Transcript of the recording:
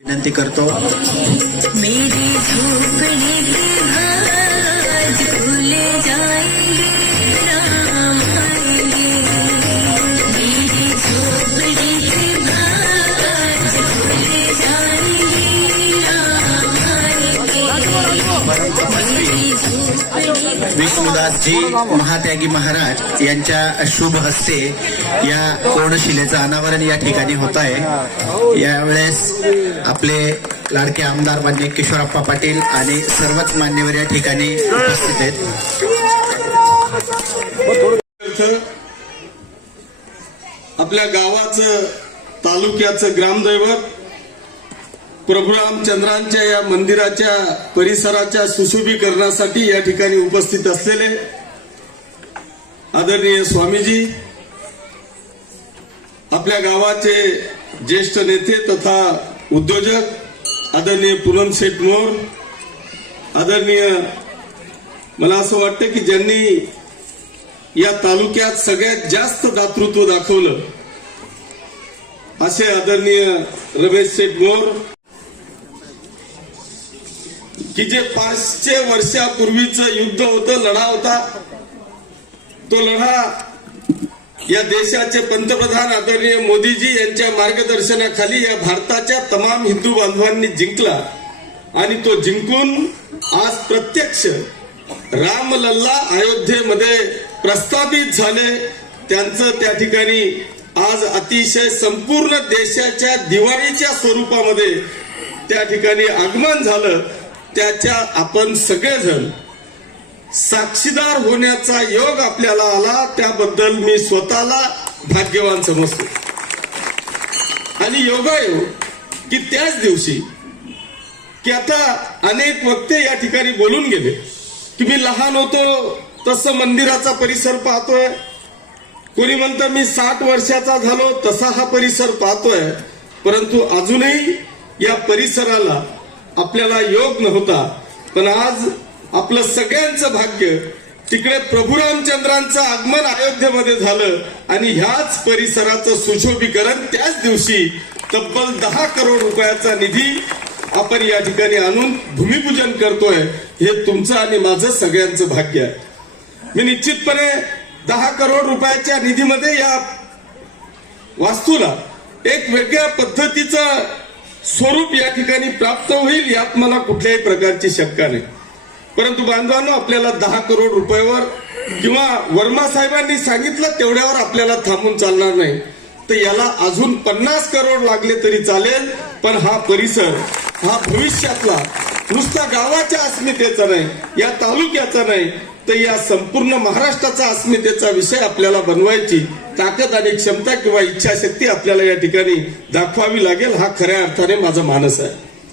विनंती करतो. झोपड़ी महात्यागी महाराज यांच्या शुभ हस्ते या कोणशिलेचं अनावरण या ठिकाणी होत आहे. यावेळेस आपले लाडके आमदार मान्य किशोरप्पा पाटील आणि सर्वच मान्यवर या ठिकाणी उपस्थित आहेत. आपल्या गावाचं तालुक्याचं ग्रामदैवत प्रभू रामचंद्रांच्या या मंदिराच्या परिसराच्या सुशोभीकरणासाठी या ठिकाणी उपस्थित असलेले आदरणीय स्वामीजी आपल्या गावाचे ज्येष्ठ नेते तथा उद्योजक आदरणीय पूनम शेठ मोर आदरणीय मला असं वाटतं की ज्यांनी या तालुक्यात सगळ्यात जास्त दातृत्व दाखवलं असे आदरणीय रमेश शेठ मोर की जे पाचशे वर्षापूर्वीचं युद्ध होतं लढा होता तो लढा या देशाचे पंतप्रधान आदरणीय मोदीजी यांच्या मार्गदर्शनाखाली या भारताच्या तमाम हिंदू बांधवांनी जिंकला. आणि तो जिंकून आज प्रत्यक्ष रामलल्ला अयोध्येमध्ये प्रस्थापित झाले. त्यांचं त्या ठिकाणी आज अतिशय संपूर्ण देशाच्या दिवाळीच्या स्वरूपामध्ये त्या ठिकाणी आगमन झालं. त्याच्या आपण सगळेजण साक्षीदार होण्याचा योग आपल्याला आला त्याबद्दल मी स्वतःला भाग्यवान समजतो. आणि योगायोग हो, की त्याच दिवशी की आता अनेक वक्ते या ठिकाणी बोलून गेले की मी लहान होतो तसं मंदिराचा परिसर पाहतोय. कोणी म्हणतं मी साठ वर्षाचा झालो तसा हा परिसर पाहतोय. परंतु अजूनही या परिसराला आपल्याला योग नव्हता. पण आज आपलं सगळ्यांचं भाग्य तिकडे प्रभू रामचंद्रांचं आगमन अयोध्येमध्ये झालं आणि ह्याच परिसराचं सुशोभीकरण त्याच दिवशी तब्बल दहा करोड रुपयाचा निधी आपण या ठिकाणी आणून भूमिपूजन करतोय हे तुमचं आणि माझं सगळ्यांचं भाग्य आहे. मी निश्चितपणे दहा करोड रुपयाच्या निधीमध्ये या वास्तूला एक वेगळ्या पद्धतीचं स्वरूप या ठिकाणी प्राप्त होईल यात मला कुठल्याही प्रकारची शंका नाही. परंतु बांधवांनो आपल्याला दहा करोड रुपयावर किंवा वर्मा साहेबांनी सांगितलं तेवढ्यावर आपल्याला थांबून चालणार नाही. तर याला अजून पन्नास करोड लागले तरी चालेल पण हा परिसर हा भविष्यातला नुसता गावाच्या अस्मितेचा नाही या तालुक्याचा नाही तर या संपूर्ण महाराष्ट्राचा अस्मितेचा विषय आपल्याला बनवायची ताकद आणि क्षमता किंवा इच्छाशक्ती आपल्याला या ठिकाणी दाखवावी लागेल हा खऱ्या अर्थाने माझा मानस आहे.